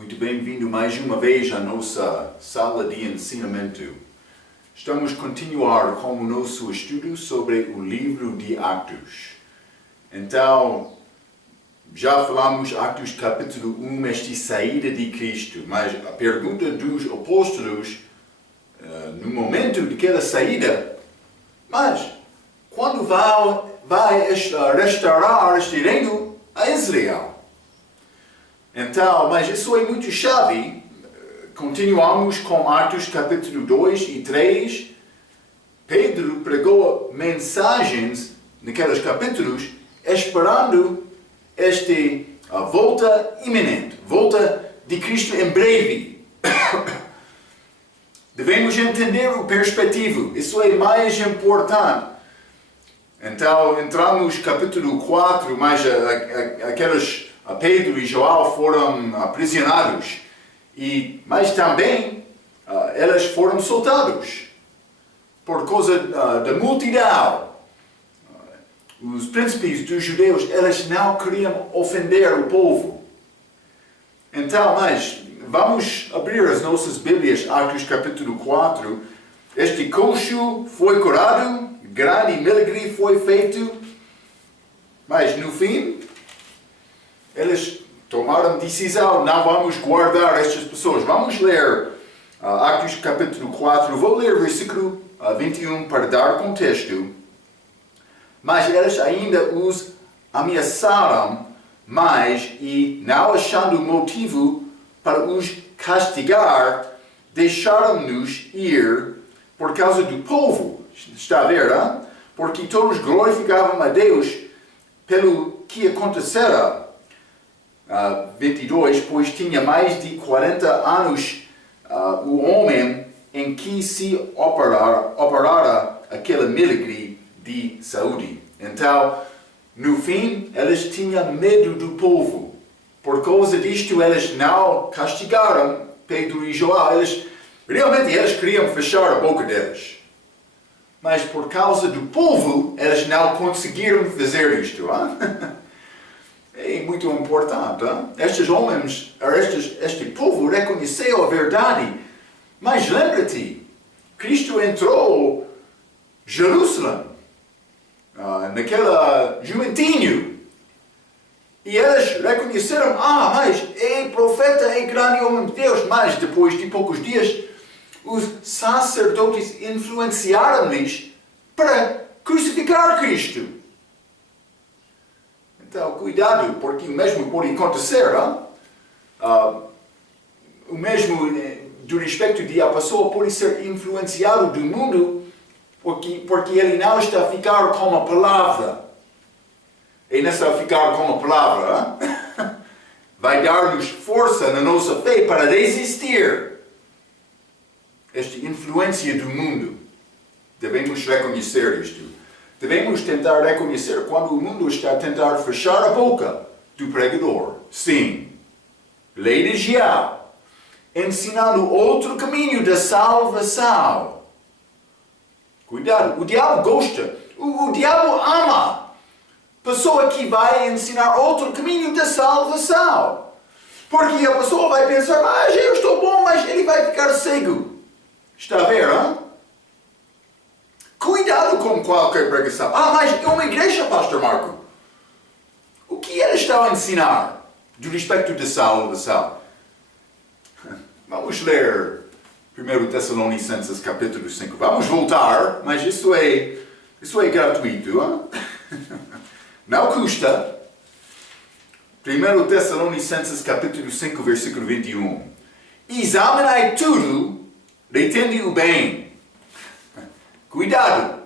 Muito bem-vindo mais uma vez à nossa sala de ensinamento. Estamos a continuar com o nosso estudo sobre o livro de Atos. Então, já falamos Atos capítulo 1, esta saída de Cristo, mas a pergunta dos apóstolos, no momento daquela saída, mas quando vai restaurar este reino a Israel? Então, mas isso é muito chave. Continuamos com Atos capítulo 2 e 3. Pedro pregou mensagens naqueles capítulos esperando esta volta iminente, volta de Cristo em breve. Devemos entender o perspectivo, isso é mais importante. Então, entramos no capítulo 4, mas aqueles Pedro e João foram aprisionados, mas também eles foram soltados por causa da multidão. Os príncipes dos judeus, eles não queriam ofender o povo. Então, mas vamos abrir as nossas Bíblias, Atos capítulo 4. Este coxo foi curado, grande milagre foi feito, mas no fim, eles tomaram decisão, não vamos guardar estas pessoas. Vamos ler Atos capítulo 4, vou ler versículo 21 para dar contexto. Mas eles ainda os ameaçaram mais e, não achando motivo para os castigar, deixaram-nos ir por causa do povo. Está a ver, hein? Porque todos glorificavam a Deus pelo que acontecera. 22, pois tinha mais de 40 anos o homem em que se operara aquele milagre de saúde. Então, no fim, eles tinham medo do povo. Por causa disto, eles não castigaram Pedro e João. Realmente eles queriam fechar a boca deles. Mas por causa do povo, eles não conseguiram fazer isto. É muito importante. Estes homens, este povo reconheceu a verdade. Mas lembra-te, Cristo entrou em Jerusalém, naquela jumentinho. E eles reconheceram, mas é profeta, é grande homem de Deus. Mas depois de poucos dias, os sacerdotes influenciaram-lhes para crucificar Cristo. Então, cuidado, porque o mesmo pode acontecer. O mesmo do respeito de a pessoa pode ser influenciado do mundo porque ele não está a ficar com a palavra. Ele não está a ficar com a palavra. Vai dar-nos força na nossa fé para resistir esta influência do mundo. Devemos reconhecer isto. Devemos tentar reconhecer quando o mundo está a tentar fechar a boca do pregador. Sim, lei de Jeová, ensinando outro caminho da salvação. Cuidado, o diabo gosta, o diabo ama pessoa que vai ensinar outro caminho da salvação. Porque a pessoa vai pensar, mas eu estou bom, mas ele vai ficar cego. Está a ver, Cuidado com qualquer pregação. Mas é uma igreja, Pastor Marco. O que eles estão a ensinar do respeito da salvação? Vamos ler 1 Tessalonicenses capítulo 5. Vamos voltar, mas isso é gratuito. Não custa. 1 Tessalonicenses capítulo 5, versículo 21. Examinai tudo, retende o bem. Cuidado!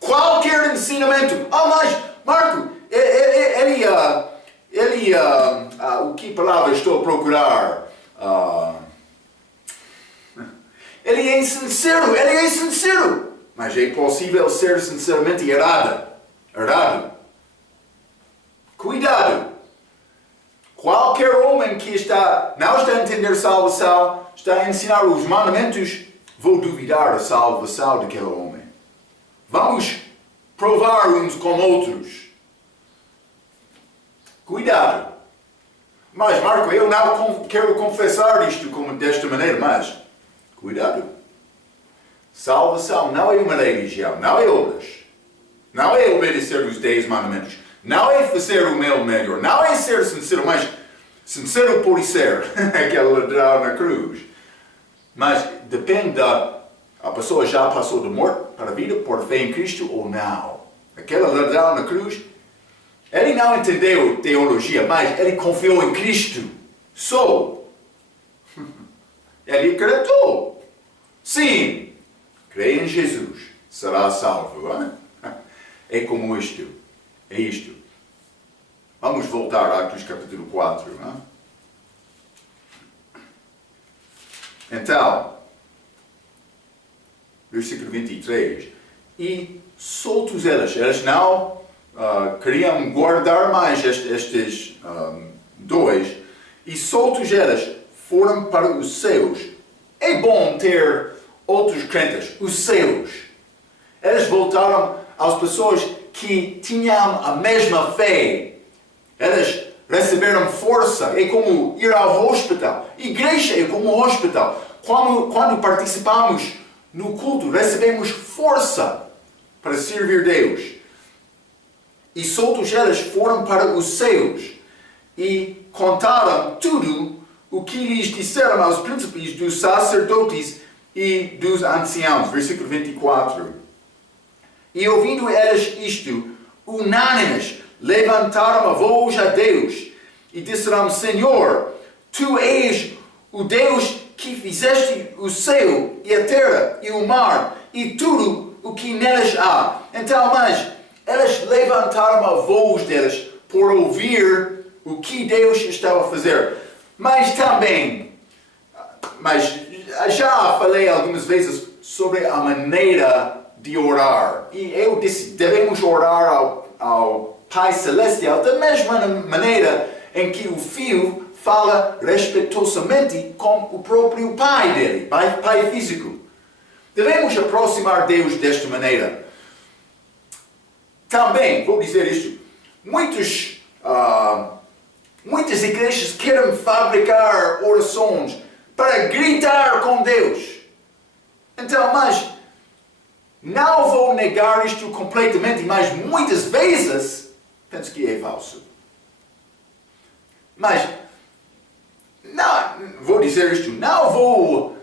Qualquer ensinamento. Mas, Marco, o que palavra estou a procurar? Ele é sincero. Mas é possível ser sinceramente errado. Cuidado! Qualquer homem que não está a entender salvação, está a ensinar os mandamentos, vou duvidar da salvação daquele homem. Vamos provar uns com outros. Cuidado. Mas, Marco, eu não quero confessar isto desta maneira, mas cuidado. Salvação não é uma religião, não é obras. Não é obedecer os 10 mandamentos. Não é fazer o meu melhor. Não é ser sincero, mas sincero por ser. Aquele ladrão na cruz. Mas depende da... A pessoa já passou da morte para a vida por fé em Cristo ou não. Aquele ladrão na cruz, ele não entendeu teologia, mas ele confiou em Cristo. Só. Ele acreditou. Sim. Creia em Jesus. Será salvo. Hein? É como isto. É isto. Vamos voltar a Atos capítulo 4. Hein? Então, versículo 23. E soltos eles não queriam guardar mais estes dois. E soltos eles foram para os céus. É bom ter outros crentes, os céus. Eles voltaram às pessoas que tinham a mesma fé. Eles receberam força. É como ir ao hospital. Igreja é como um hospital. Quando participamos no culto, recebemos força para servir Deus. E soltos eles foram para os céus e contaram tudo o que lhes disseram aos príncipes dos sacerdotes e dos anciãos. Versículo 24. E ouvindo eles isto, unânimes, levantaram a voz a Deus e disseram: Senhor, Tu és o Deus que fizeste o céu e a terra e o mar e tudo o que neles há. Então, mas eles levantaram a voz deles por ouvir o que Deus estava a fazer. Mas já falei algumas vezes sobre a maneira de orar. E eu disse, devemos orar ao Pai Celestial da mesma maneira em que o filho fala respeitosamente com o próprio pai dele, pai físico. Devemos aproximar Deus desta maneira. Também, vou dizer isto, muitas igrejas querem fabricar orações para gritar com Deus. Então, mas não vou negar isto completamente, mas muitas vezes penso que é falso. Mas não, vou dizer isto, não vou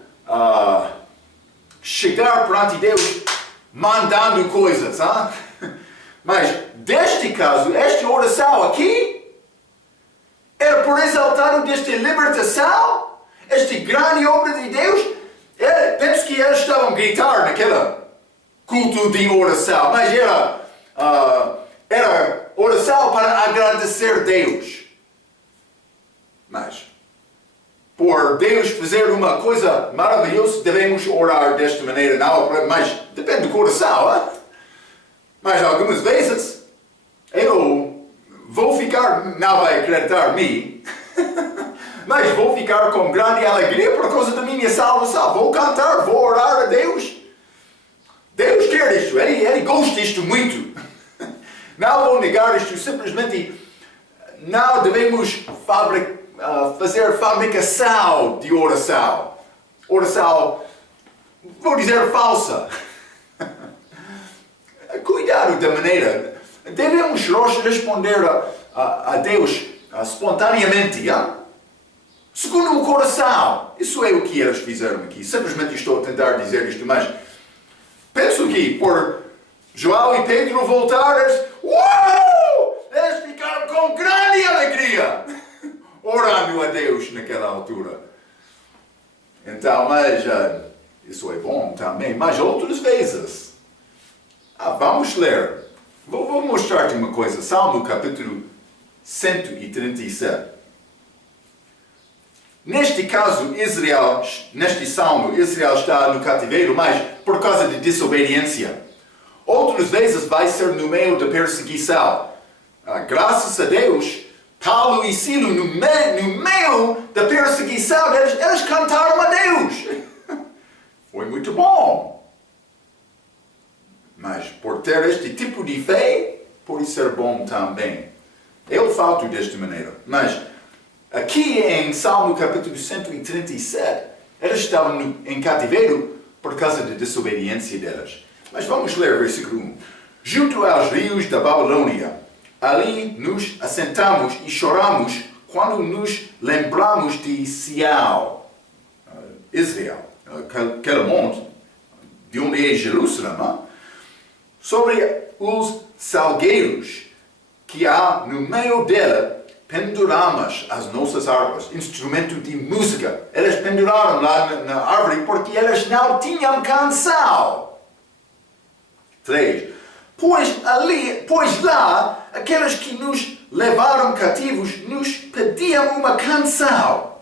chegar perante Deus mandando coisas, hein? Mas deste caso, esta oração aqui era por exaltar desta libertação, esta grande obra de Deus. Penso que eles estavam a gritar naquela culto de oração, mas era oração para agradecer a Deus. Mas por Deus fazer uma coisa maravilhosa, devemos orar desta maneira, não, mas depende do coração, hein? Mas algumas vezes eu vou ficar, não vai acreditar em mim, mas vou ficar com grande alegria por causa da minha salvação. Vou cantar, vou orar a Deus. Deus quer isto, Ele gosta disto muito. Não vou negar isto, simplesmente não devemos fazer fabricação de oração. Oração, vou dizer, falsa. Cuidado da maneira. Devemos responder a Deus espontaneamente, segundo o coração. Isso é o que eles fizeram aqui. Simplesmente estou a tentar dizer isto, mas penso que por João e Pedro voltaram, eles ficaram com grande alegria, orando a Deus naquela altura. Então, mas isso é bom também. Mas outras vezes, vamos ler. Vou mostrar-te uma coisa. Salmo capítulo 137. Neste caso, neste salmo, Israel está no cativeiro, mas por causa de desobediência. Outras vezes vai ser no meio da perseguição. Graças a Deus, Paulo e Silas, no meio da perseguição, eles cantaram a Deus. Foi muito bom. Mas por ter este tipo de fé, pode ser bom também. Eu falo desta maneira. Mas Aqui em Salmo capítulo 137, elas estavam em cativeiro por causa da desobediência delas. Mas vamos ler o versículo 1. Junto aos rios da Babilônia, ali nos assentamos e choramos quando nos lembramos de Sião, Israel, aquele monte, de onde é Jerusalém, sobre os salgueiros que há no meio dela, penduramos as nossas harpas, instrumento de música. Elas penduraram lá na árvore porque elas não tinham canção. 3. Pois lá, aqueles que nos levaram cativos nos pediam uma canção.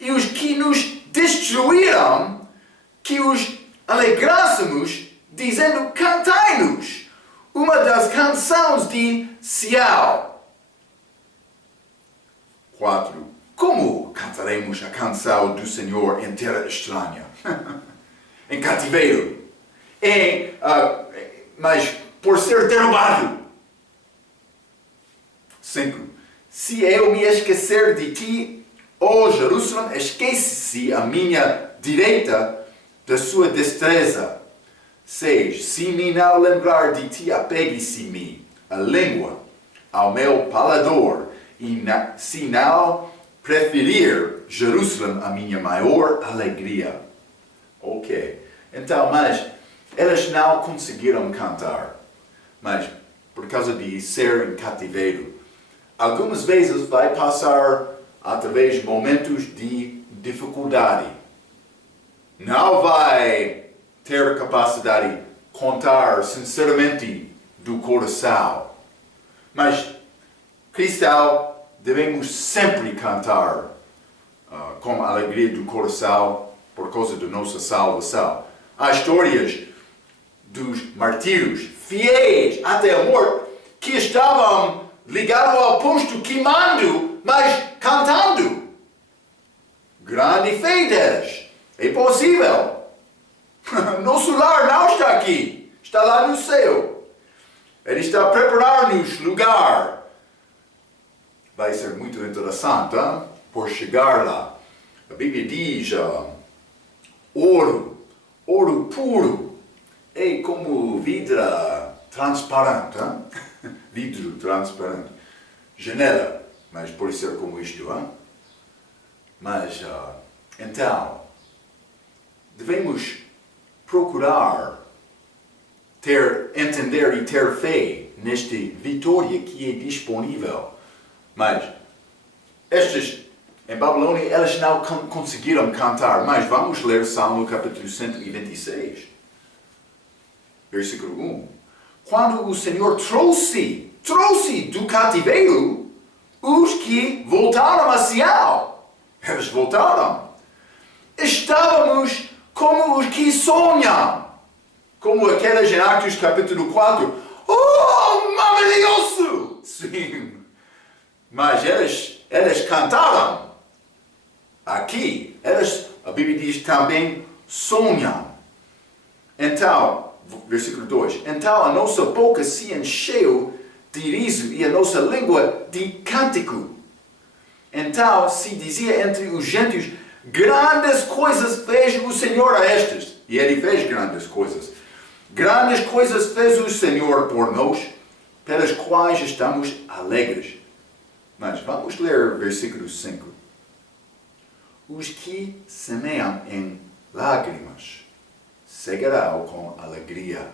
E os que nos destruíram, que os alegrássemos, dizendo, cantai-nos uma das canções de Sião. 4. Como cantaremos a canção do Senhor em terra estranha? Em cativeiro. Mas por ser derrubado. 5. Se eu me esquecer de ti, ó Jerusalém, esquece-se a minha direita da sua destreza. 6. Se me não lembrar de ti, apegue-se-me a língua ao meu palador, e se não preferir Jerusalém a minha maior alegria. Ok. Então, mas elas não conseguiram cantar. Mas por causa de ser em cativeiro, algumas vezes vai passar através de momentos de dificuldade. Não vai ter capacidade de contar sinceramente do coração. Mas cristão, devemos sempre cantar com a alegria do coração por causa da nossa salvação. Há histórias dos martírios fiéis até a morte que estavam ligados ao posto queimando, mas cantando. Grande fé deles. É possível. Nosso lar não está aqui. Está lá no céu. Ele está a preparar-nos lugar. Vai ser muito interessante, hein? Por chegar lá. A Bíblia diz ouro puro, é como vidro transparente, hein? Vidro transparente. Janela, mas pode ser como isto, hein? Mas, então, devemos procurar entender e ter fé nesta vitória que é disponível. Mas, estas, em Babilônia, elas não conseguiram cantar. Mas vamos ler Salmo capítulo 126, versículo 1. Quando o Senhor trouxe do cativeiro os que voltaram a Sião. Eles voltaram. Estávamos como os que sonham. Como aqueles em Atos capítulo 4. Oh, maravilhoso! Sim. Mas eles cantaram. Aqui, a Bíblia diz também sonham. Então, versículo 2. Então a nossa boca se encheu de riso e a nossa língua de cântico. Então se dizia entre os gentios, grandes coisas fez o Senhor a estes. E ele fez grandes coisas. Grandes coisas fez o Senhor por nós, pelas quais estamos alegres. Mas vamos ler versículo 5. Os que semeiam em lágrimas cegarão com alegria.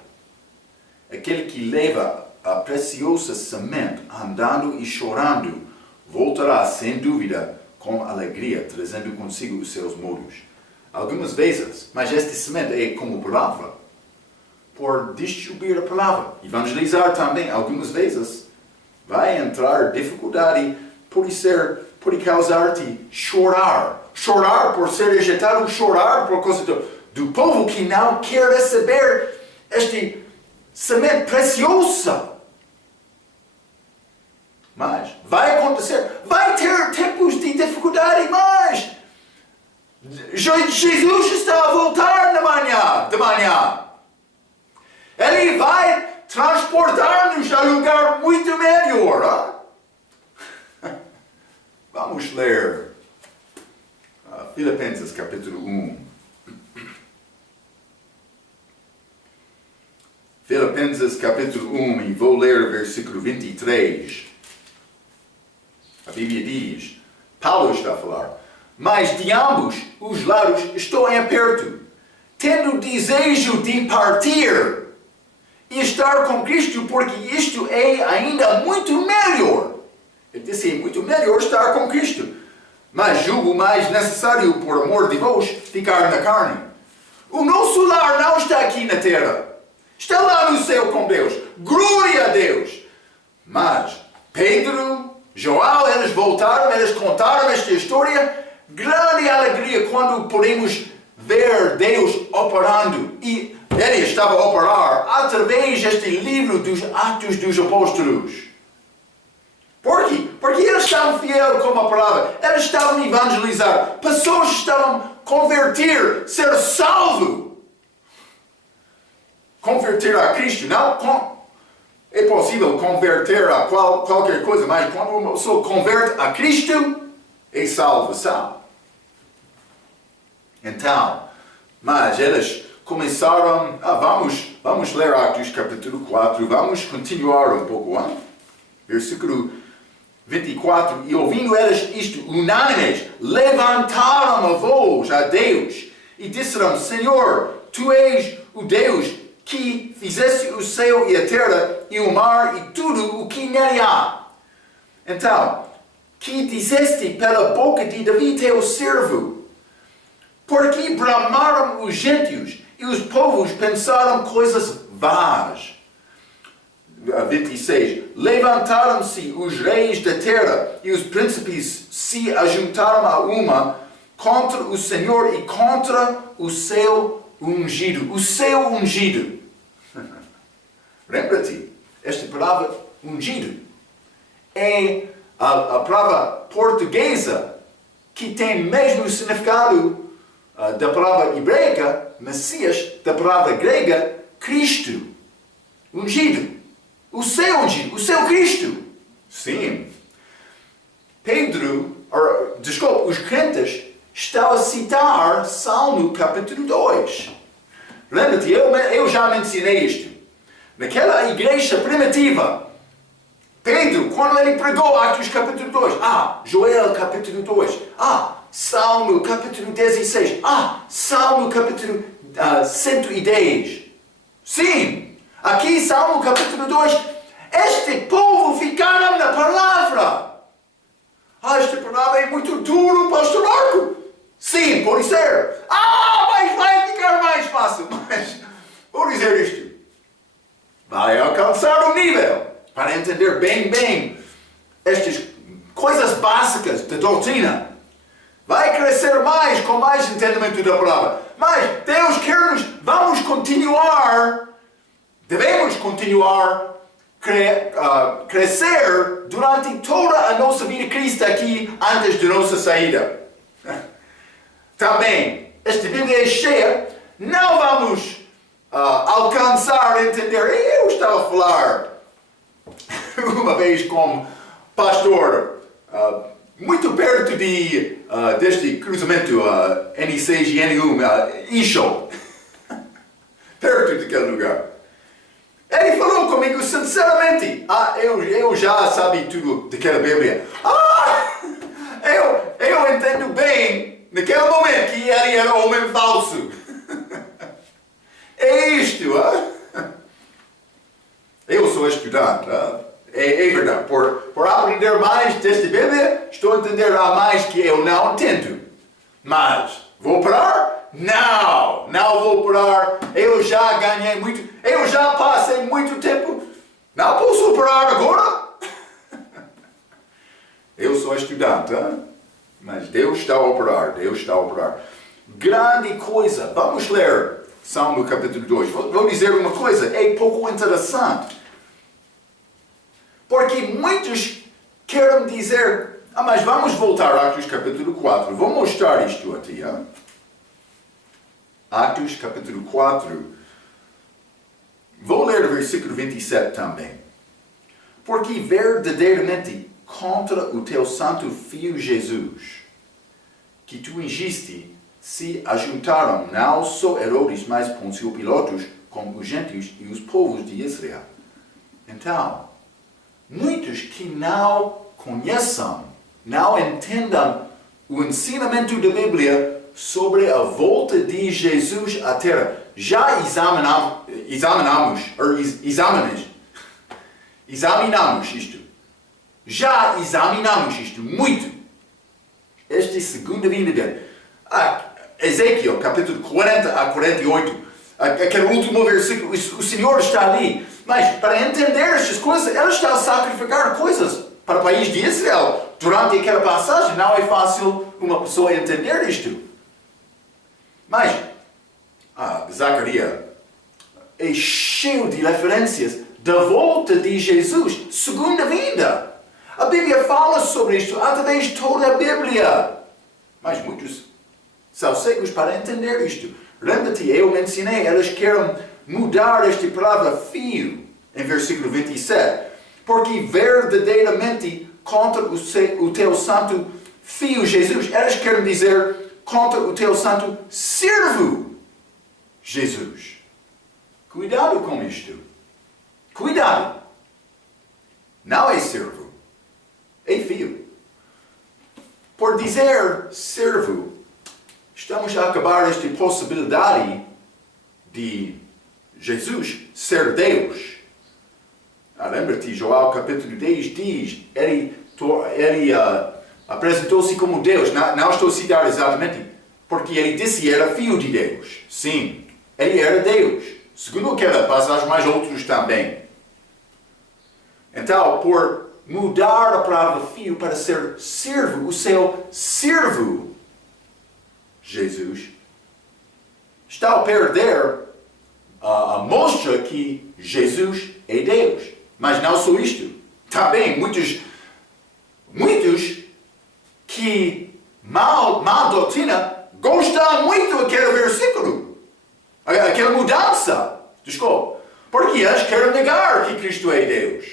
Aquele que leva a preciosa semente andando e chorando, voltará sem dúvida com alegria, trazendo consigo os seus modos. Algumas vezes, mas esta semente é como palavra, por distribuir a palavra. Evangelizar também, algumas vezes, vai entrar dificuldade, pode causar-te chorar. Chorar por ser rejeitado, chorar por causa do povo que não quer receber este semente preciosa. Mas vai acontecer, vai ter tempos de dificuldade, mas Jesus está a voltar de manhã. Ele vai transportar-nos a um lugar muito melhor. Vamos ler Filipenses capítulo 1. Filipenses capítulo 1, e vou ler o versículo 23. A Bíblia diz, Paulo está a falar, mas de ambos os lados estou em aperto, tendo desejo de partir e estar com Cristo, porque isto é ainda muito melhor. Ele disse, é muito melhor estar com Cristo, mas julgo mais necessário, por amor de vós, ficar na carne. O nosso lar não está aqui na terra, está lá no céu com Deus. Glória a Deus! Mas Pedro, João, eles voltaram, eles contaram esta história. Grande alegria quando podemos ver Deus operando. E ele estava a operar através deste livro dos Atos dos Apóstolos. Por quê? Porque eles estavam fiéis com a palavra. Eles estavam a evangelizar. Pessoas estavam a converter, ser salvo. Converter a Cristo. Não é possível converter a qualquer coisa, mas quando uma pessoa converte a Cristo, é salvação. Então, mas eles começaram, vamos ler Atos capítulo 4, vamos continuar um pouco, hein? Versículo 24, e ouvindo eles isto, unânimes, levantaram a voz a Deus, e disseram, Senhor, Tu és o Deus que fizeste o céu e a terra, e o mar, e tudo o que nele há. Então, que disseste pela boca de Davi, teu servo, porque bramaram os gentios, e os povos pensaram coisas vãs. 26. Levantaram-se os reis da terra, e os príncipes se ajuntaram a uma contra o Senhor e contra o seu ungido. O seu ungido. Lembra-te, esta palavra ungido é a palavra portuguesa que tem mesmo o significado da palavra hebraica, Messias, da palavra grega, Cristo. Ungido. O seu ungido, o seu Cristo. Sim. Os crentes estão a citar Salmo capítulo 2. Lembra-te, eu já mencionei isto. Naquela igreja primitiva, Pedro, quando ele pregou Atos capítulo 2, Joel capítulo 2, Salmo capítulo 16, Salmo capítulo 110. Sim, aqui Salmo capítulo 2, este povo ficaram na palavra. Esta palavra é muito duro, pastor Marco. Sim, pode ser. Mas vai ficar mais fácil. Mas vou dizer isto. Vai alcançar um nível para entender bem estas coisas básicas da doutrina. Vai crescer mais com mais entendimento da palavra. Mas Deus quer-nos, devemos continuar crescer durante toda a nossa vida cristã aqui antes da nossa saída. Também, esta Bíblia é cheia, não vamos alcançar, entender. Eu estava a falar uma vez com pastor, muito perto deste cruzamento N6 e N1, Isho, perto daquele lugar. Ele falou comigo sinceramente, eu já sabia tudo daquela Bíblia. Eu entendo bem, naquele momento, que ele era um homem falso. É isto, Eu sou estudante, é verdade. Por aprender mais desta Bíblia, estou a entender mais que eu não entendo. Mas, vou parar? Não vou parar. Eu já ganhei muito, eu já passei muito tempo. Não posso parar agora? Eu sou estudante, mas Deus está a operar, Grande coisa. Vamos ler Salmo capítulo 2. Vou dizer uma coisa, é pouco interessante. Porque muitos querem dizer, mas vamos voltar a Atos capítulo 4. Vou mostrar isto a ti. Atos capítulo 4. Vou ler o versículo 27 também. Porque verdadeiramente contra o teu santo Filho Jesus, que tu ungiste, se ajuntaram não só Herodes, mas Pôncio Pilatos, com os gentios e os povos de Israel. Então, muitos que não conheçam, não entendam o ensinamento da Bíblia sobre a volta de Jesus à Terra, já examinamos isto. Já examinamos isto muito. Esta é a segunda vinda dele. Ezequiel, capítulo 40 a 48, aquele último versículo, o Senhor está ali. Mas para entender estas coisas, Ele está a sacrificar coisas para o país de Israel. Durante aquela passagem, não é fácil uma pessoa entender isto. Mas, Zacarias é cheio de referências da volta de Jesus, segunda vinda. A Bíblia fala sobre isto através de toda a Bíblia. Mas muitos são cegos para entender isto. Lembra-te, eu mencionei, eles querem mudar esta palavra filho, em versículo 27. Porque verdadeiramente contra o teu santo Filho Jesus, eles querem dizer contra o teu santo servo Jesus. Cuidado com isto. Cuidado. Não é servo. É filho. Por dizer servo, estamos a acabar esta possibilidade de Jesus ser Deus. Lembra-te, Joel capítulo 10 diz, ele apresentou-se como Deus. Não estou a citar exatamente, porque ele disse que era filho de Deus. Sim, ele era Deus. Segundo aquela passagem, mas outros também. Então, por mudar a palavra filho para ser servo, o seu servo, Jesus, está a perder a mostra que Jesus é Deus. Mas não só isto. Também muitos que má doutrina gostam muito daquele versículo. Aquela mudança. Desculpa. Porque eles querem negar que Cristo é Deus.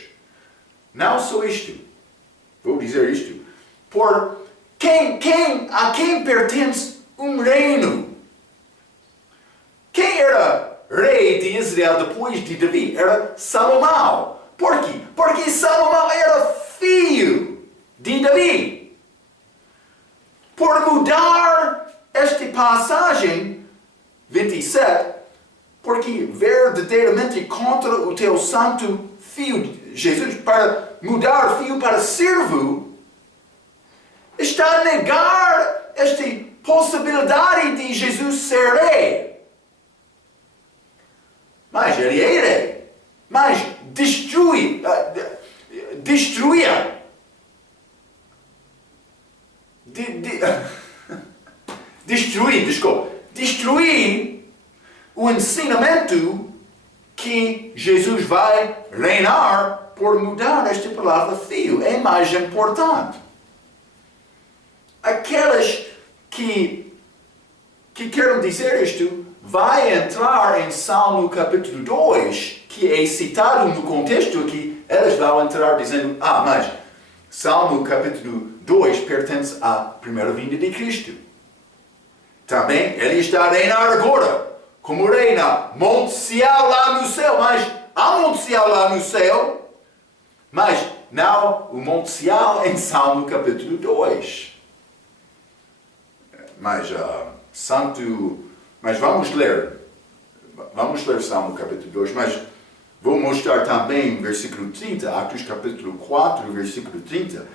Não só isto. Vou dizer isto. Por a quem pertence um reino? Quem era rei de Israel depois de Davi? Era Salomão. Por quê? Porque Salomão era filho de Davi. Por mudar esta passagem 27, porque verdadeiramente contra o teu santo Filho Jesus, para mudar filho para servo, está a negar esta possibilidade de Jesus ser rei. Mas ele é rei. Mas destruía o ensinamento que Jesus vai reinar por mudar esta palavra filho. É mais importante. Aqueles que querem dizer isto vai entrar em Salmo capítulo 2, que é citado no contexto aqui. Eles vão entrar dizendo, mas Salmo capítulo 2 pertence à primeira vinda de Cristo. Também ele está a reinar agora, como reina Monte Sião lá no céu. Mas há Monte Sião lá no céu, mas não o Monte Sião em Salmo capítulo 2. Mas vamos ler Salmo capítulo 2, mas vou mostrar também versículo 30, Atos capítulo 4, versículo 30.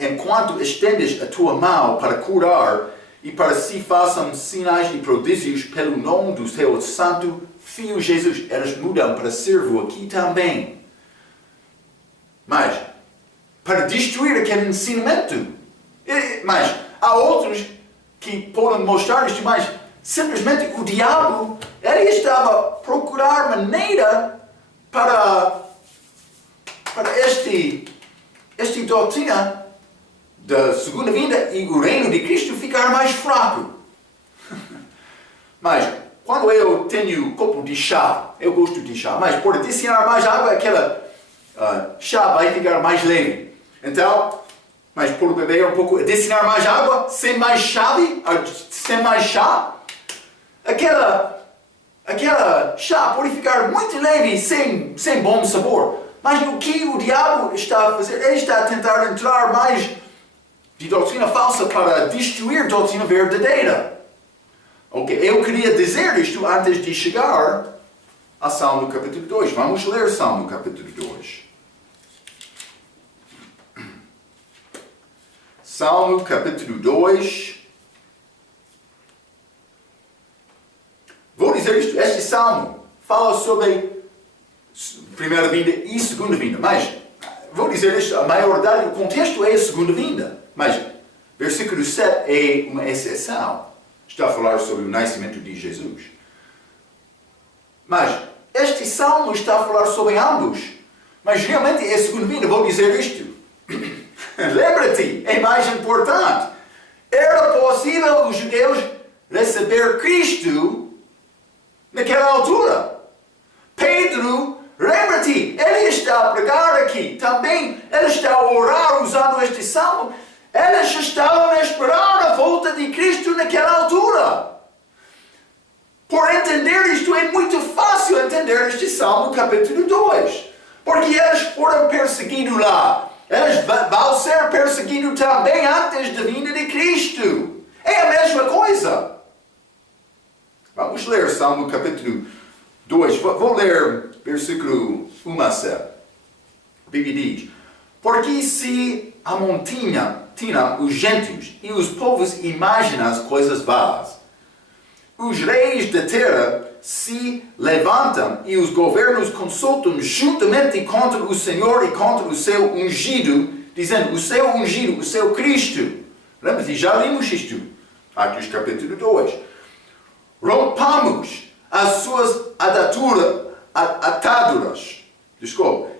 Enquanto estendes a tua mão para curar e para se façam sinais e prodígios pelo nome do teu santo Filho Jesus, eles mudam para servo aqui também. Mas, para destruir aquele ensinamento. Mas, há outros que podem mostrar isto, mas simplesmente o diabo, ele estava a procurar maneira para esta doutrina da segunda vinda e o reino de Cristo ficar mais fraco. Mas, quando eu tenho um copo de chá, eu gosto de chá, mas por adicionar mais água, aquela chá vai ficar mais leve. Então, mas por beber um pouco, adicionar mais água, sem mais chave, sem mais chá, aquela chá pode ficar muito leve, sem bom sabor. Mas o que o diabo está a fazer? Ele está a tentar entrar mais de doutrina falsa para destruir a doutrina verdadeira. Ok, eu queria dizer isto antes de chegar a Salmo capítulo 2. Vamos ler Salmo capítulo 2. Salmo capítulo 2. Vou dizer isto, este salmo fala sobre primeira vinda e segunda vinda, mas vou dizer isto, a maioridade, o contexto é a segunda vinda, mas versículo 7 é uma exceção, está a falar sobre o nascimento de Jesus. Mas este salmo está a falar sobre ambos, mas realmente é a segunda vinda, vou dizer isto. Lembra-te, é mais importante. Era possível os judeus receber Cristo naquela altura. Pedro, lembra-te, ele está a pregar aqui. Também ele está a orar usando este salmo. Eles estavam a esperar a volta de Cristo naquela altura. Por entender isto, é muito fácil entender este salmo capítulo 2. Porque eles foram perseguidos lá. Eles vão ser perseguidos também antes da vinda de Cristo. É a mesma coisa. Vamos ler Salmo capítulo 2. Vou ler versículo 1 a 7. A Bíblia diz: porque se amontinam os gentios e os povos imaginam as coisas vãs, os reis da terra se levantam e os governos consultam juntamente contra o Senhor e contra o seu ungido, dizendo, o seu ungido, o seu Cristo. Lembra-se, já lemos isto. Atos capítulo 2. Rompamos as suas ataduras,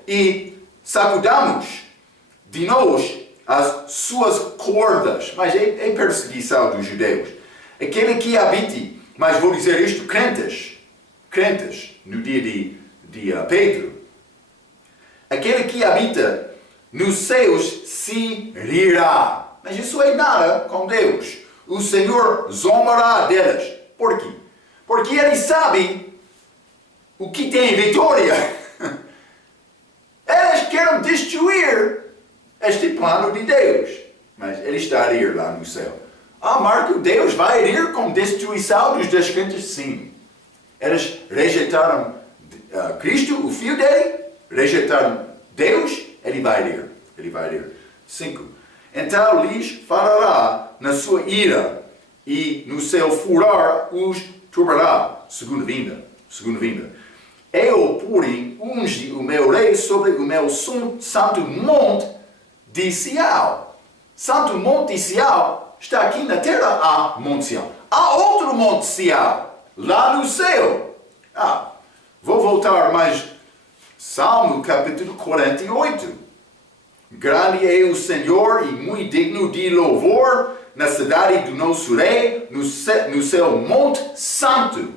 e sacudamos de nós as suas cordas. Mas é perseguição dos judeus. Aquele que habite, mas vou dizer isto, crentes, no dia de Pedro, aquele que habita nos céus se rirá. Mas isso é nada com Deus. O Senhor zombará deles. Por quê? Porque ele sabe o que tem vitória. Eles querem destruir este plano de Deus. Mas ele está a ir lá no céu. Marco, Deus vai ir com destruição dos descrentes? Sim. Eles rejeitaram Cristo, o Filho dele, rejeitaram Deus, ele vai ir. 5. Então lhes falará na sua ira, e no seu furor os turbará. Segunda vinda. Eu, porém, ungi o meu rei sobre o meu santo monte de Sião. Santo monte de Sião está aqui na terra, há Monte Sião. Há outro Monte Sião, lá no céu. Vou voltar mais. Salmo capítulo 48. Grande é o Senhor e muito digno de louvor na cidade do nosso rei, no seu monte santo,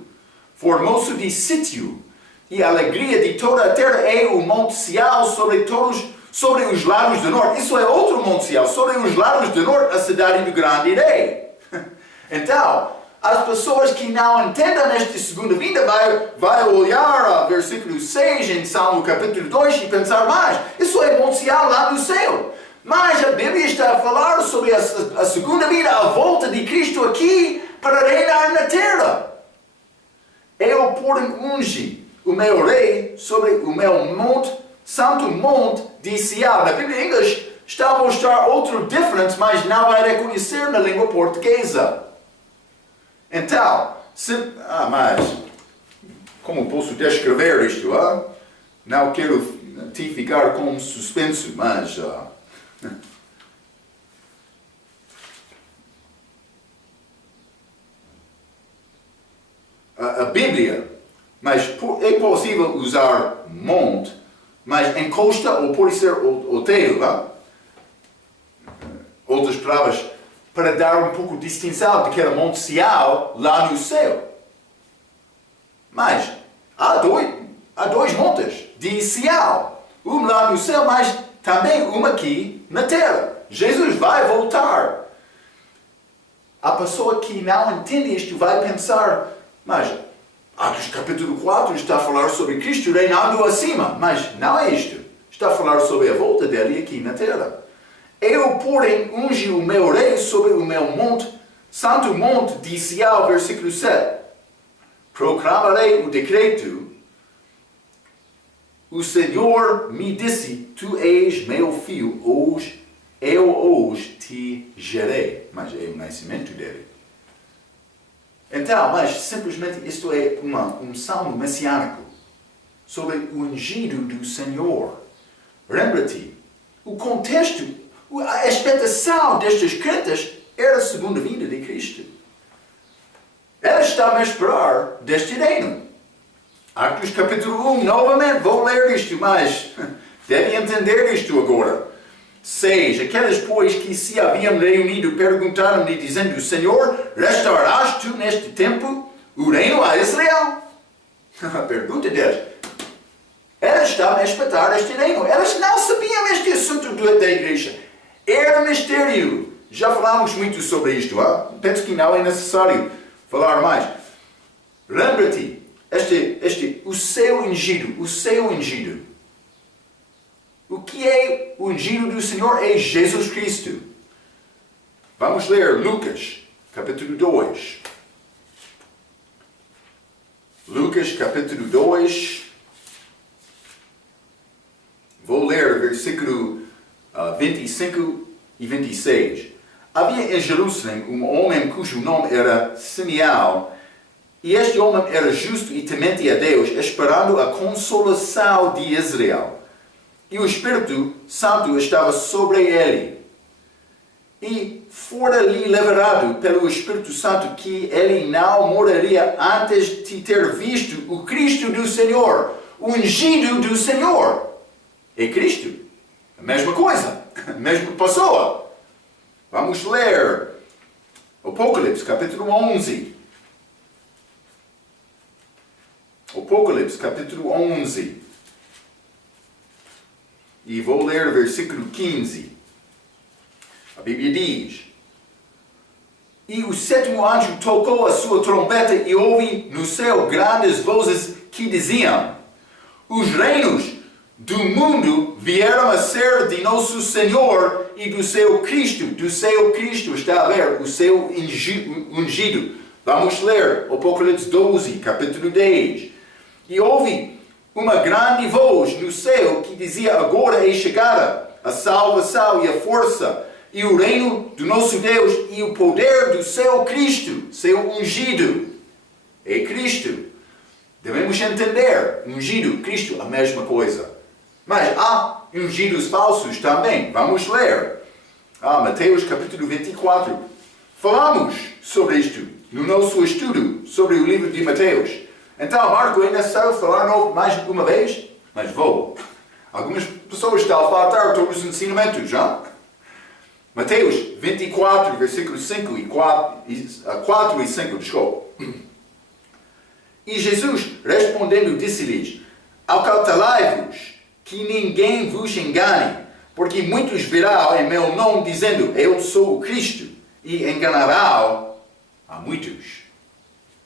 formoso de sítio. E a alegria de toda a terra é o Monte Sião sobre os lados do norte. Isso é outro Monte Sião, sobre os lados do norte, a cidade do grande rei. Então, as pessoas que não entendem esta segunda vinda vai olhar a versículo 6 em Salmo capítulo 2 e pensar mais. Isso é Monte Sião lá no céu. Mas a Bíblia está a falar sobre a segunda vinda, a volta de Cristo aqui para reinar na terra. Eu, porém, ungi o meu rei sobre o meu santo monte de Sião. Na Bíblia em inglês está a mostrar outro difference, mas não vai reconhecer na língua portuguesa. Então, mas como posso descrever isto? Não quero te ficar com suspenso, mas a Bíblia, mas é possível usar monte, mas encosta ou pode ser outeiro, outras palavras, para dar um pouco de distinção daquele Monte Sião lá no céu. Mas há dois montes de Sião. Um lá no céu, mas também uma aqui na terra. Jesus vai voltar. A pessoa que não entende isto vai pensar, mas Atos capítulo 4 está a falar sobre Cristo reinando acima, mas não é isto. Está a falar sobre a volta dele aqui na terra. Eu, porém, ungi o meu rei sobre o meu monte, santo monte de Sião, versículo 7. Proclamarei o decreto. O Senhor me disse, tu és meu filho, hoje eu hoje te gerei. Mas é o nascimento dele. Então, mas simplesmente isto é um salmo messiânico sobre o ungido do Senhor. Lembra-te, o contexto, a expectação destes crentes era a segunda vinda de Cristo. Eles estavam a esperar deste reino. Atos capítulo 1, novamente, vou ler isto, mas devem entender isto agora. 6. Aqueles, pois, que se haviam reunido perguntaram-lhe, dizendo, Senhor, restaurarás tu neste tempo o reino a Israel? A pergunta deles. Eles estavam a esperar este reino. Eles não sabiam este assunto da igreja. Era mistério. Já falamos muito sobre isto. Penso que não é necessário falar mais. Lembra-te, o seu ungido, O que é o ungido do Senhor? É Jesus Cristo. Vamos ler Lucas, capítulo 2. Lucas, capítulo 2. Vou ler versículo 25 e 26. Havia em Jerusalém um homem cujo nome era Simeão, e este homem era justo e temente a Deus, esperando a consolação de Israel. E o Espírito Santo estava sobre ele. E fora-lhe liberado pelo Espírito Santo que ele não moraria antes de ter visto o Cristo do Senhor, o ungido do Senhor. É Cristo. A mesma coisa, a mesma pessoa. Vamos ler Apocalipse, capítulo 11. Apocalipse, capítulo 11. E vou ler versículo 15. A Bíblia diz: E o sétimo anjo tocou a sua trombeta e ouvi no céu grandes vozes que diziam: Os reinos do mundo vieram a ser de nosso Senhor e do seu Cristo. Do seu Cristo, está a ver, o seu ungido. Vamos ler Apocalipse 12, capítulo 10. E ouvi uma grande voz no céu que dizia: Agora é chegada a salvação e a força e o reino do nosso Deus e o poder do seu Cristo, seu ungido. É Cristo. Devemos entender, ungido, Cristo, a mesma coisa. Mas há ungidos falsos também. Vamos ler. Mateus capítulo 24. Falamos sobre isto no nosso estudo sobre o livro de Mateus. Então, Marco, é necessário falar mais uma vez? Mas vou. Algumas pessoas estão a faltar todos os ensinamentos, já? Mateus 24, versículos 5 e 4 e 5, desculpa. E Jesus, respondendo, disse-lhes: Acautelai-vos, que ninguém vos engane, porque muitos virão em meu nome, dizendo: Eu sou o Cristo, e enganarão a muitos.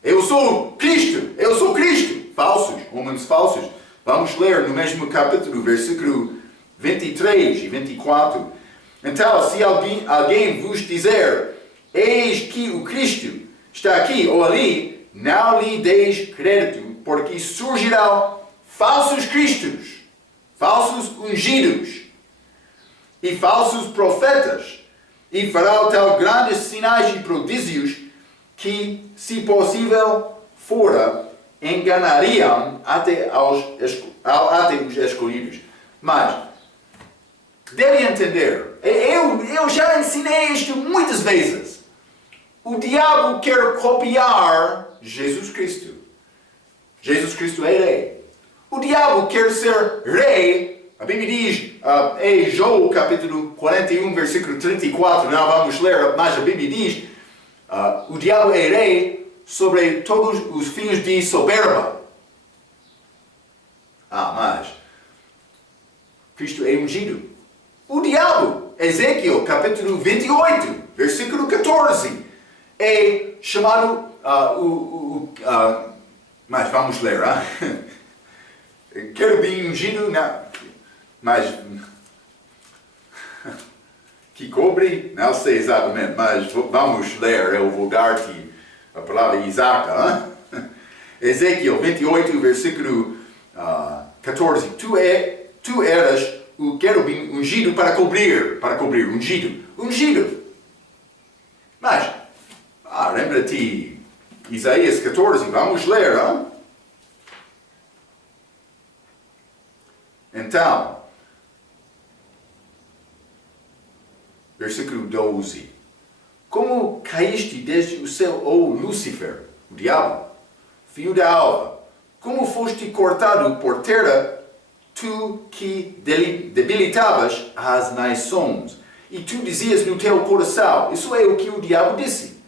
Eu sou Cristo, eu sou Cristo. Falsos, homens falsos. Vamos ler no mesmo capítulo, versículo 23 e 24. Então, se alguém vos dizer: Eis que o Cristo está aqui ou ali, não lhe deis crédito, porque surgirão falsos cristos, falsos ungidos e falsos profetas, e farão tal grandes sinais e prodígios que, se possível fora, enganariam até os escolhidos. Mas, devem entender, eu já ensinei isto muitas vezes. O diabo quer copiar Jesus Cristo. Jesus Cristo é rei. O diabo quer ser rei. A Bíblia diz, em João capítulo 41, versículo 34, não vamos ler, mas a Bíblia diz, o diabo é rei sobre todos os filhos de soberba. Mas Cristo é ungido. O diabo, Ezequiel capítulo 28, versículo 14, é chamado, mas vamos ler, querubim ungido, mas que cobre, não sei exatamente, mas vamos ler, eu vou dar-te a palavra exata. Ezequiel 28, versículo 14, tu eras o querubim ungido para cobrir, ungido. Mas, lembra-te, Isaías 14, vamos ler, Então, versículo 12. Como caíste desde o céu, ó Lúcifer, o diabo, filho da alva, como foste cortado por terra, tu que debilitavas as nações, e tu dizias no teu coração, isso é o que o diabo disse,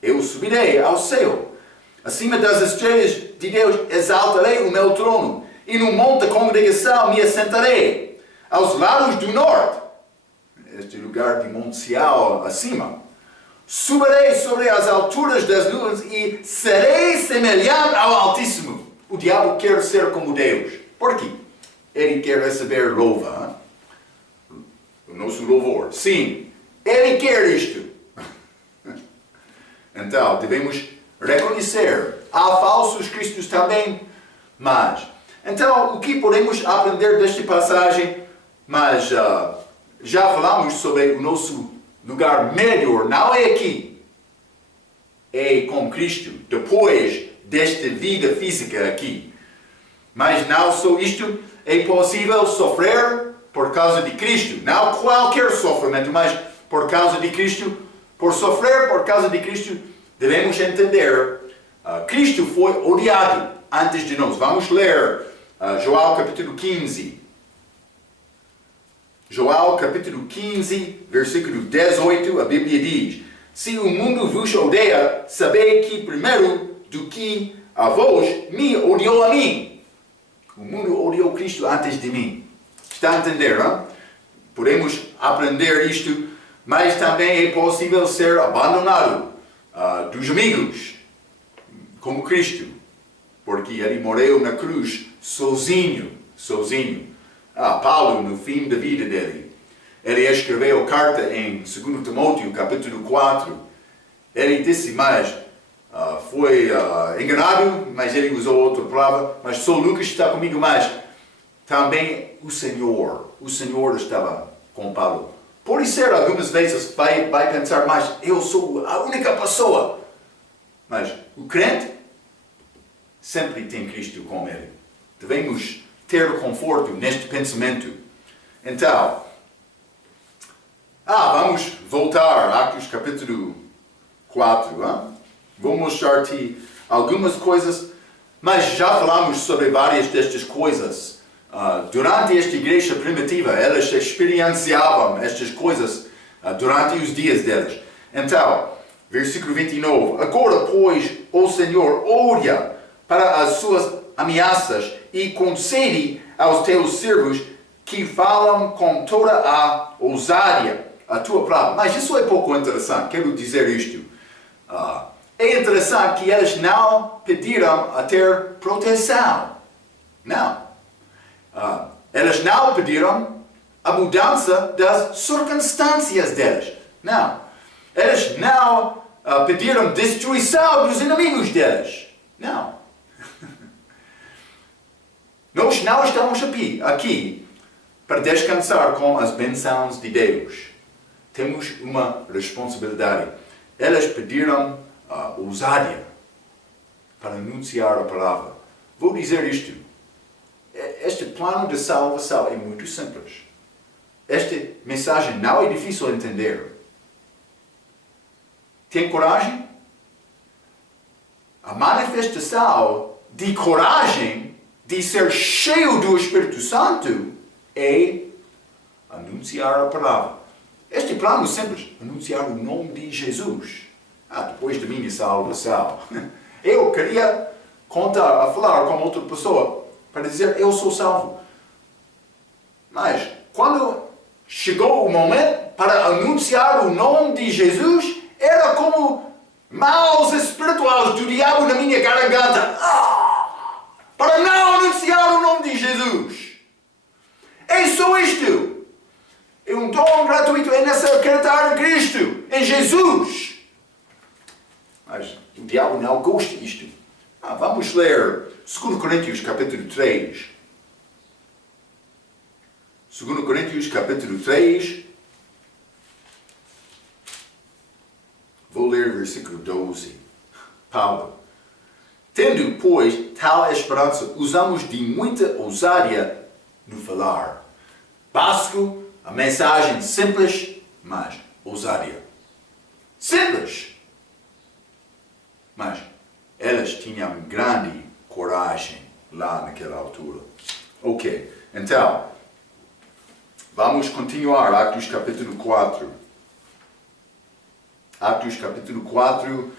eu subirei ao céu, acima das estrelas de Deus exaltarei o meu trono, e no monte da congregação me assentarei, aos lados do norte, este lugar de Monte Sião acima, subirei sobre as alturas das nuvens e serei semelhante ao Altíssimo. O diabo quer ser como Deus. Por quê? Ele quer receber louva. O nosso louvor. Sim, ele quer isto. Então, devemos reconhecer. Há falsos cristos também. Mas, então, o que podemos aprender desta passagem? Mas, já falamos sobre o nosso lugar melhor, não é aqui. É com Cristo, depois desta vida física aqui. Mas não só isto, é possível sofrer por causa de Cristo. Não qualquer sofrimento, mas por causa de Cristo. Por sofrer por causa de Cristo, devemos entender, Cristo foi odiado antes de nós. Vamos ler João capítulo 15. João capítulo 15, versículo 18, a Bíblia diz: se o mundo vos odeia, sabei que primeiro do que a vós, me odiou a mim. O mundo odiou Cristo antes de mim. Está a entender, não? Podemos aprender isto, mas também é possível ser abandonado dos amigos, como Cristo, porque ele morreu na cruz sozinho. Paulo, no fim da vida dele, ele escreveu carta em 2 Timóteo, capítulo 4. Ele disse, mas foi enganado, mas ele usou outra palavra, mas só Lucas está comigo, mas também o Senhor estava com Paulo. Pode ser, algumas vezes vai pensar, mas eu sou a única pessoa. Mas o crente sempre tem Cristo com ele. Devemos ter conforto neste pensamento. Então, vamos voltar a Atos capítulo 4. Vou mostrar-te algumas coisas, mas já falamos sobre várias destas coisas. Durante esta igreja primitiva, elas experienciavam estas coisas durante os dias deles. Então, versículo 29. Agora, pois, o Senhor olha para as suas ameaças e concede aos teus servos que falam com toda a ousadia a tua palavra. Mas isso é pouco interessante, quero dizer isto. É interessante que eles não pediram a ter proteção. Não. Eles não pediram a mudança das circunstâncias deles. Não. Eles não pediram destruição dos inimigos deles. Não. Nós não estamos aqui para descansar com as bênçãos de Deus. Temos uma responsabilidade. Eles pediram ousadia para anunciar a palavra. Vou dizer isto. Este plano de salvação é muito simples. Esta mensagem não é difícil de entender. Tem coragem? A manifestação de coragem de ser cheio do Espírito Santo é anunciar a palavra. Este plano é simples. Anunciar o nome de Jesus. Depois da minha salvação. Eu queria falar com outra pessoa para dizer, eu sou salvo. Mas, quando chegou o momento para anunciar o nome de Jesus, era como maus espirituais do diabo na minha garganta. Para não anunciar o nome de Jesus. É só isto. É um dom gratuito, é nessa acreditar em Cristo, em Jesus. Mas o diabo não gosta disto. Vamos ler 2 Coríntios capítulo 3. 2 Coríntios capítulo 3. Vou ler o versículo 12. Paulo. Tendo, pois, tal esperança, usamos de muita ousadia no falar. Básico, a mensagem simples, mas ousadia. Simples. Mas elas tinham grande coragem lá naquela altura. Ok, então, vamos continuar. Atos capítulo 4. Atos capítulo 4,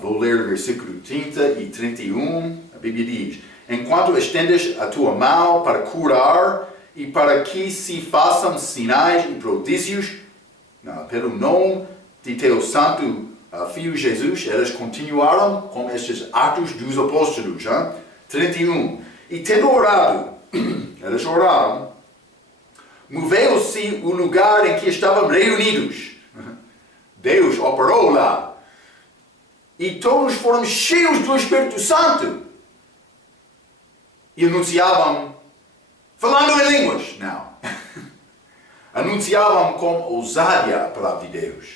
vou ler o versículo 30 e 31. A Bíblia diz: enquanto estendes a tua mão para curar e para que se façam sinais e prodígios, pelo nome de teu santo Filho Jesus, elas continuaram com estes atos dos apóstolos. 31. E tendo orado, elas oraram, moveu-se o lugar em que estavam reunidos. Deus operou lá. E todos foram cheios do Espírito Santo. E anunciavam, falando em línguas. Não. Anunciavam com ousadia a palavra de Deus.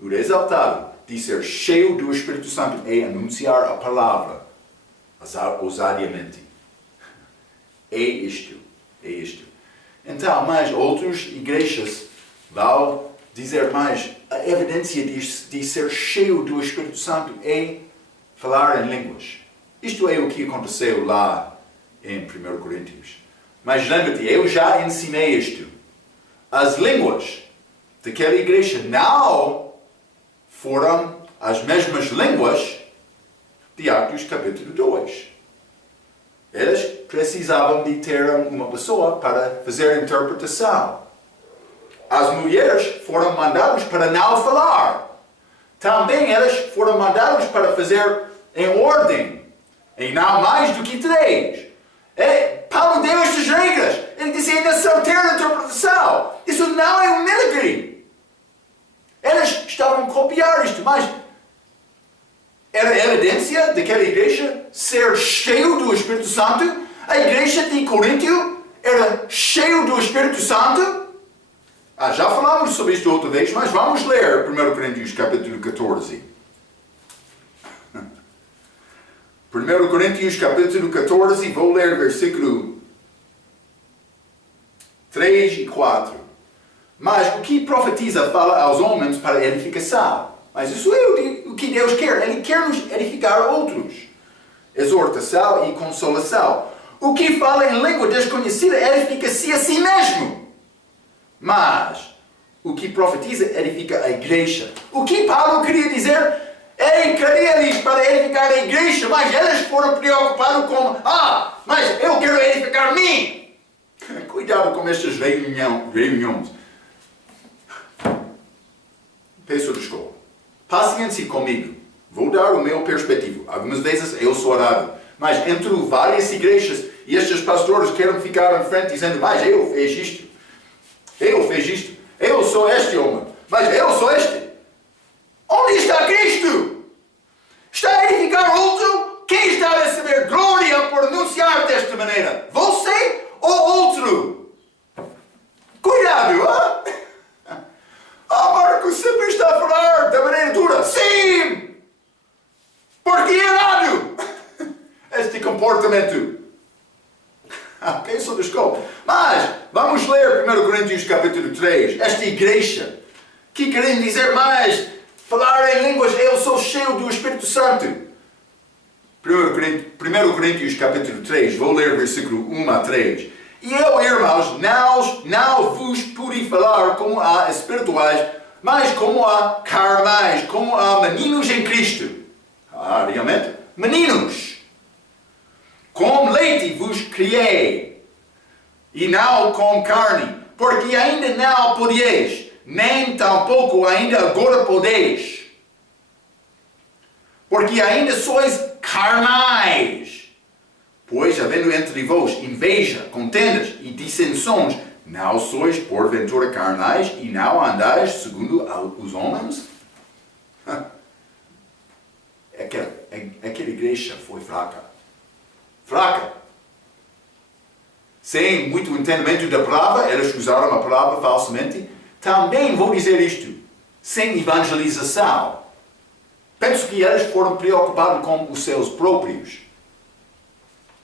O resultado de ser cheio do Espírito Santo é anunciar a palavra ousadiamente. É isto. É isto. Então, mais outras igrejas vão dizer mais. A evidência de ser cheio do Espírito Santo é falar em línguas. Isto é o que aconteceu lá em 1 Coríntios. Mas lembra-te, eu já ensinei isto. As línguas daquela igreja não foram as mesmas línguas de Atos capítulo 2. Eles precisavam de ter uma pessoa para fazer a interpretação. As mulheres foram mandadas para não falar. Também elas foram mandadas para fazer em ordem. E não mais do que 3. Paulo deu estas regras. Ele disse, é necessário ter a interpretação. Isso não é um milagre. Eles estavam a copiar isto, mas era a evidência daquela igreja ser cheio do Espírito Santo. A igreja de Coríntio era cheio do Espírito Santo. Já falamos sobre isto outra vez, mas vamos ler 1 Coríntios capítulo 14. 1 Coríntios capítulo 14, vou ler versículo 3 e 4. Mas o que profetiza fala aos homens para edificação. Mas isso é o que Deus quer. Ele quer nos edificar outros. Exortação e consolação. O que fala em língua desconhecida edifica-se a si mesmo. Mas o que profetiza edifica a igreja. O que Paulo queria dizer? Ele queria para edificar a igreja, mas eles foram preocupados com mas eu quero edificar mim. Cuidado com estas reuniões. Peço desculpa. Paciência comigo. Vou dar o meu perspectivo. Algumas vezes eu sou errado. Mas entre várias igrejas e estes pastores querem ficar em frente dizendo, mas eu fiz isto. Eu fiz isto. Eu sou este homem. Mas eu sou este. Onde está Cristo? Está a edificar outro? Quem está a receber glória por anunciar desta maneira? Você ou outro? Cuidado, Marcos sempre está a falar da maneira dura. Sim! Porque é errado este comportamento. Penso desculpa. Mas vamos ler 1 Coríntios capítulo 3. Esta igreja que querem dizer mais, falar em línguas, eu sou cheio do Espírito Santo. 1 Coríntios capítulo 3, vou ler versículo 1 a 3. E eu, irmãos, não vos pude falar como a espirituais, mas como a carnais, como a meninos em Cristo. Realmente, meninos. Com leite vos criei, e não com carne, porque ainda não podeis, nem tampouco ainda agora podeis. Porque ainda sois carnais. Pois, havendo entre vós inveja, contendas e dissensões, não sois porventura carnais e não andais segundo os homens? Aquela igreja foi fraca. Fraca. Sem muito entendimento da palavra, eles usaram a palavra falsamente. Também vou dizer isto, sem evangelização. Penso que eles foram preocupados com os seus próprios.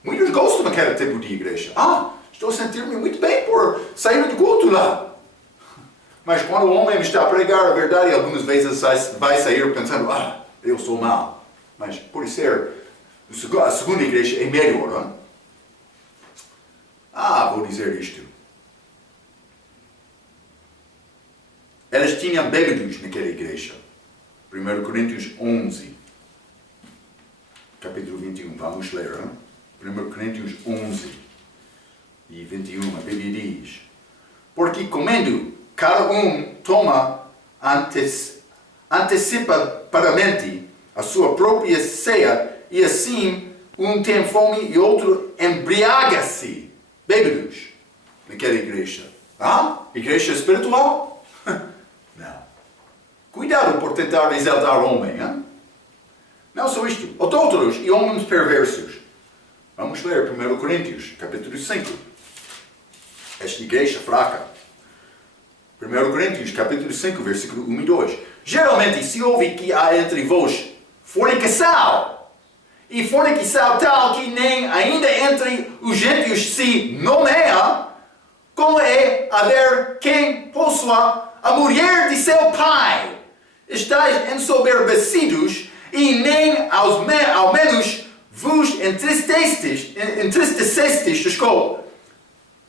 Muitos gostam daquele tipo de igreja. Estou a sentir-me muito bem por sair do culto lá. Mas quando o homem está a pregar a verdade, algumas vezes vai sair pensando, eu sou mau. Mas por ser a segunda igreja é melhor, não? Vou dizer isto. Eles tinham bêbados naquela igreja. 1 Coríntios 11, capítulo 21. Vamos ler, hein? 1 Coríntios 11 e 21. A Bíblia diz: porque comendo, cada um toma antecipadamente a sua própria ceia, e assim um tem fome e outro embriaga-se. Bêbados naquela igreja. Igreja espiritual? Não. Cuidado por tentar exaltar o homem. Não só isto. Adúlteros e homens perversos. Vamos ler 1 Coríntios, capítulo 5. Esta igreja fraca. 1 Coríntios, capítulo 5, versículo 1 e 2. Geralmente se ouve que há entre vós fornicação. E fornicação tal que nem ainda entre os gentios se nomeia, como é haver quem possua a mulher de seu pai. Estais ensoberbecidos e nem ao menos vos entristecestes,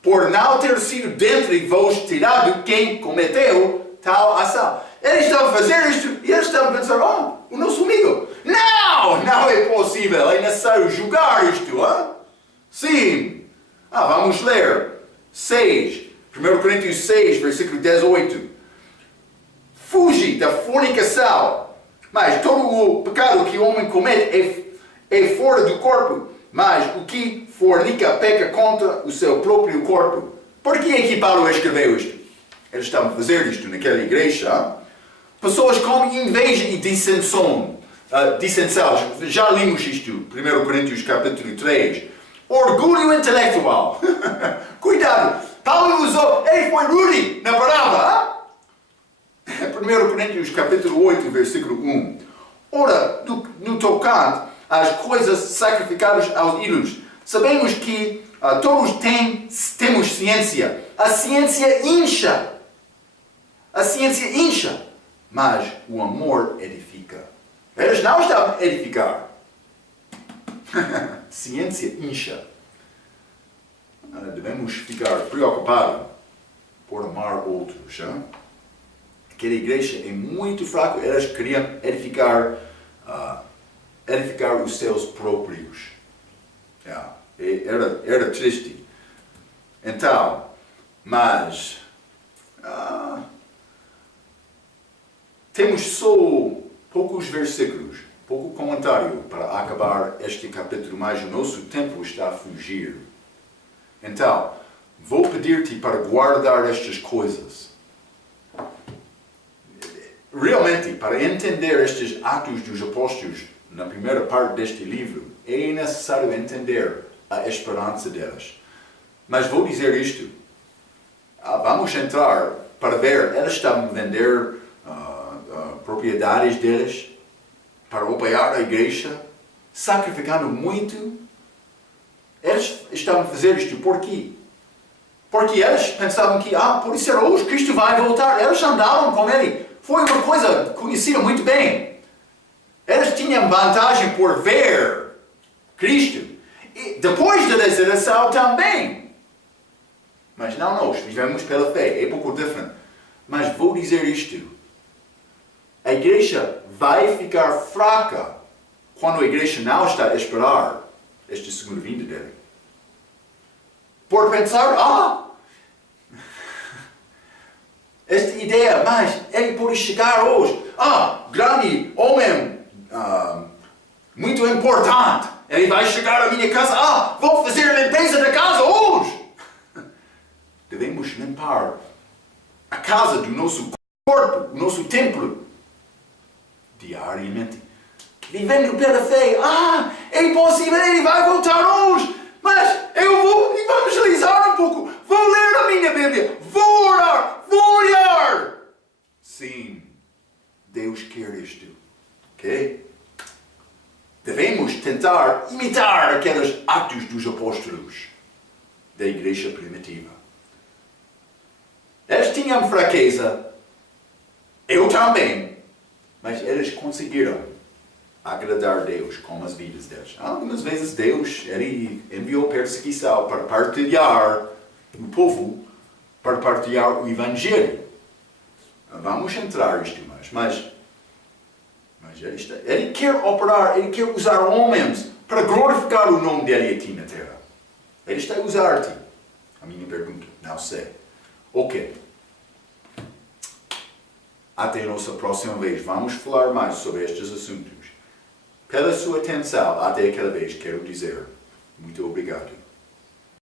por não ter sido dentre vós tirado quem cometeu tal ação. Eles estavam a fazer isto e eles estavam a pensar, o nosso amigo. Não é possível, é necessário julgar isto. Sim. Vamos ler 6, 1 Coríntios 6, versículo 18. Fuge da fornicação, mas todo o pecado que o homem comete é fora do corpo, mas o que fornica peca contra o seu próprio corpo. Por que é que Paulo escreveu isto? Eles estavam a fazer isto naquela igreja. Pessoas com inveja e dissensão. Já limos isto, 1 Coríntios capítulo 3. Orgulho intelectual. Cuidado, Paulo usou, ele foi rude na palavra. 1 Coríntios capítulo 8, versículo 1. Ora, no tocante às coisas sacrificadas aos ídolos, sabemos que todos temos ciência. A ciência incha. Mas o amor edifica. Eles não estavam a edificar. Ciência incha. Devemos ficar preocupados por amar outros. Aquela igreja é muito fraca. Eles queriam edificar os seus próprios. Era triste. Então, mas temos só poucos versículos, pouco comentário para acabar este capítulo, mas o nosso tempo está a fugir. Então, vou pedir-te para guardar estas coisas. Realmente, para entender estes Atos dos Apóstolos, na primeira parte deste livro, é necessário entender a esperança deles. Mas vou dizer isto. Vamos entrar para ver, eles estavam a vender propriedades deles para apoiar a igreja, sacrificando muito. Eles estavam a fazer isto por quê? Porque eles pensavam que, por isso hoje Cristo vai voltar. Eles andavam com ele. Foi uma coisa conhecida muito bem. Eles tinham vantagem por ver Cristo. E depois da ressurreição também. Mas não nós, vivemos pela fé. É pouco diferente. Mas vou dizer isto. A igreja vai ficar fraca quando a igreja não está a esperar esta segunda vinda dele. Por pensar, esta ideia, mas ele pode chegar hoje, grande homem, muito importante, ele vai chegar à minha casa, vou fazer a limpeza da casa hoje. Devemos limpar a casa do nosso corpo, o nosso templo, diariamente. Vivendo pela fé. É impossível, ele vai voltar hoje. Mas eu vou evangelizar um pouco. Vou ler a minha Bíblia. Vou orar. Vou olhar. Sim, Deus quer isto. Ok? Devemos tentar imitar aqueles atos dos apóstolos da igreja primitiva. Eles tinham fraqueza. Eu também. Mas eles conseguiram agradar Deus com as vidas deles. Algumas vezes Deus ele enviou perseguição para partilhar o povo, para partilhar o Evangelho. Vamos entrar nisto mais. Mas ele quer operar, ele quer usar homens para glorificar o nome dele aqui na terra. Ele está a usar-te. A minha pergunta, não sei. Ok. Até a nossa próxima vez. Vamos falar mais sobre estes assuntos. Pela sua atenção, até aquela vez, quero dizer muito obrigado.